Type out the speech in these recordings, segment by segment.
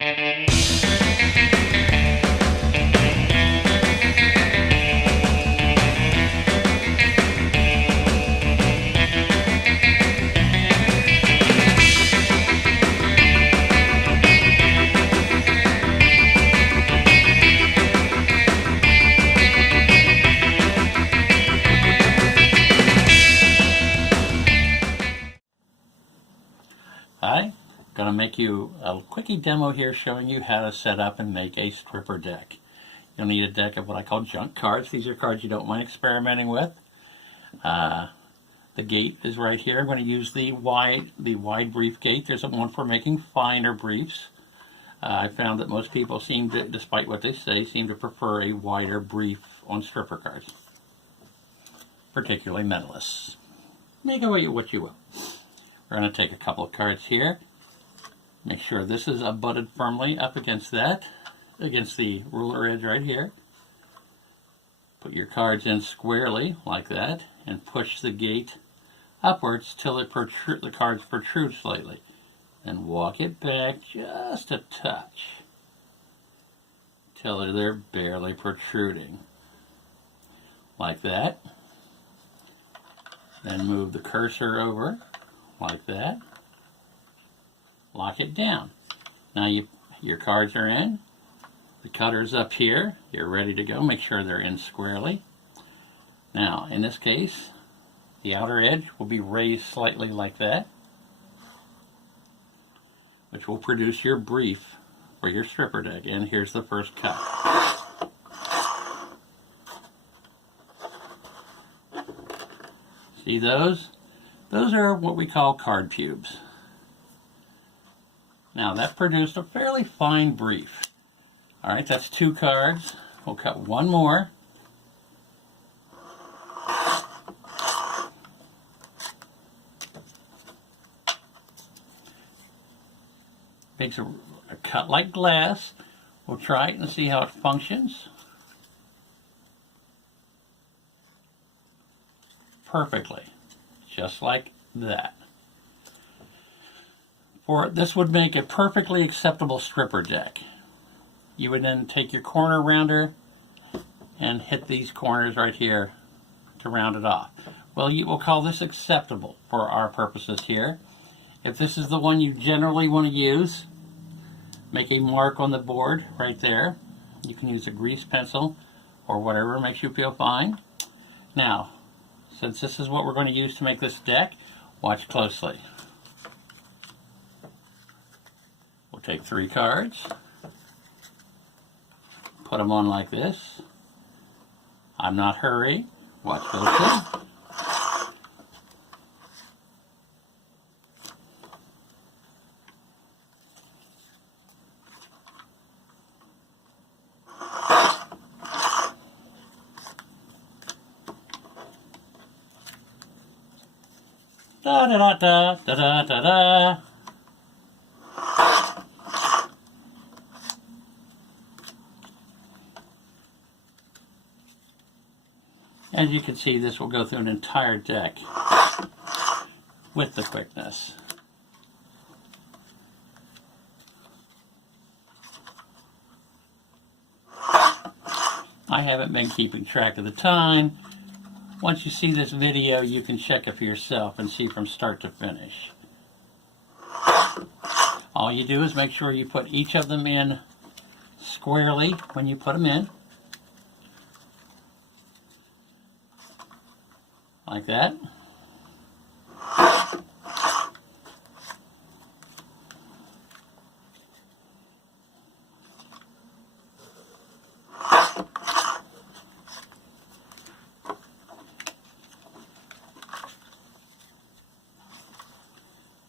Hi, going to make you a quickie demo here showing you how to set up and make a stripper deck. You'll need a deck of what I call junk cards. These are cards you don't mind experimenting with. The gate is right here. I'm going to use the wide brief gate. There's one for making finer briefs. I found that most people seem to, despite what they say, seem to prefer a wider brief on stripper cards, particularly mentalists. Make of it what you will. We're going to take a couple of cards here. Make sure this is butted firmly up against that, against the ruler edge right here. Put your cards in squarely like that and push the gate upwards till the cards protrude slightly. And walk it back just a touch till they're barely protruding. Like that. Then move the cursor over like that. Lock it down. Now your cards are in. The cutter's up here. You're ready to go. Make sure they're in squarely. Now, in this case, the outer edge will be raised slightly like that, which will produce your brief for your stripper deck. And here's the first cut. See those? Those are what we call card pubes. Now that produced a fairly fine brief. Alright, that's 2 cards. We'll cut one more. Makes a cut like glass. We'll try it and see how it functions. Perfectly. Just like that. This would make a perfectly acceptable stripper deck. You would then take your corner rounder and hit these corners right here to round it off. Well, we'll call this acceptable for our purposes here. If this is the one you generally want to use, make a mark on the board right there. You can use a grease pencil or whatever makes you feel fine. Now, since this is what we're going to use to make this deck, watch closely. We'll take 3 cards, put them on like this. I'm not hurry. Watch closely. Da da da da da da da da. As you can see, this will go through an entire deck with the quickness. I haven't been keeping track of the time. Once you see this video, you can check it for yourself and see from start to finish. All you do is make sure you put each of them in squarely when you put them in. Like that.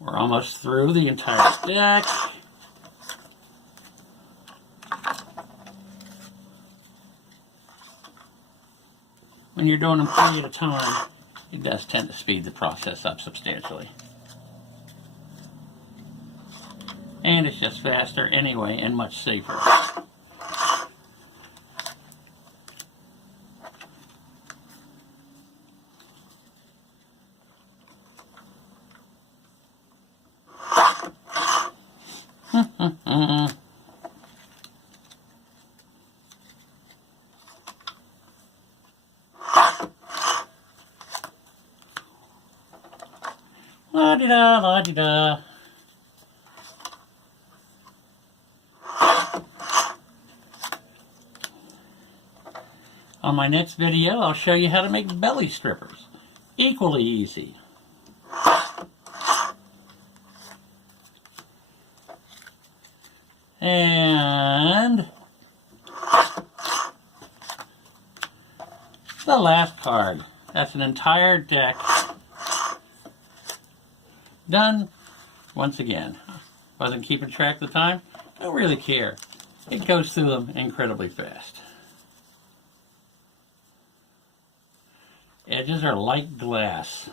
We're almost through the entire deck. When you're doing them 3 at a time, it does tend to speed the process up substantially. And it's just faster anyway and much safer. La-di-da. On my next video, I'll show you how to make belly strippers. Equally easy. And the last card. That's an entire deck done. Once again, wasn't keeping track of the time. Don't really care. It goes through them incredibly fast. Edges are like glass.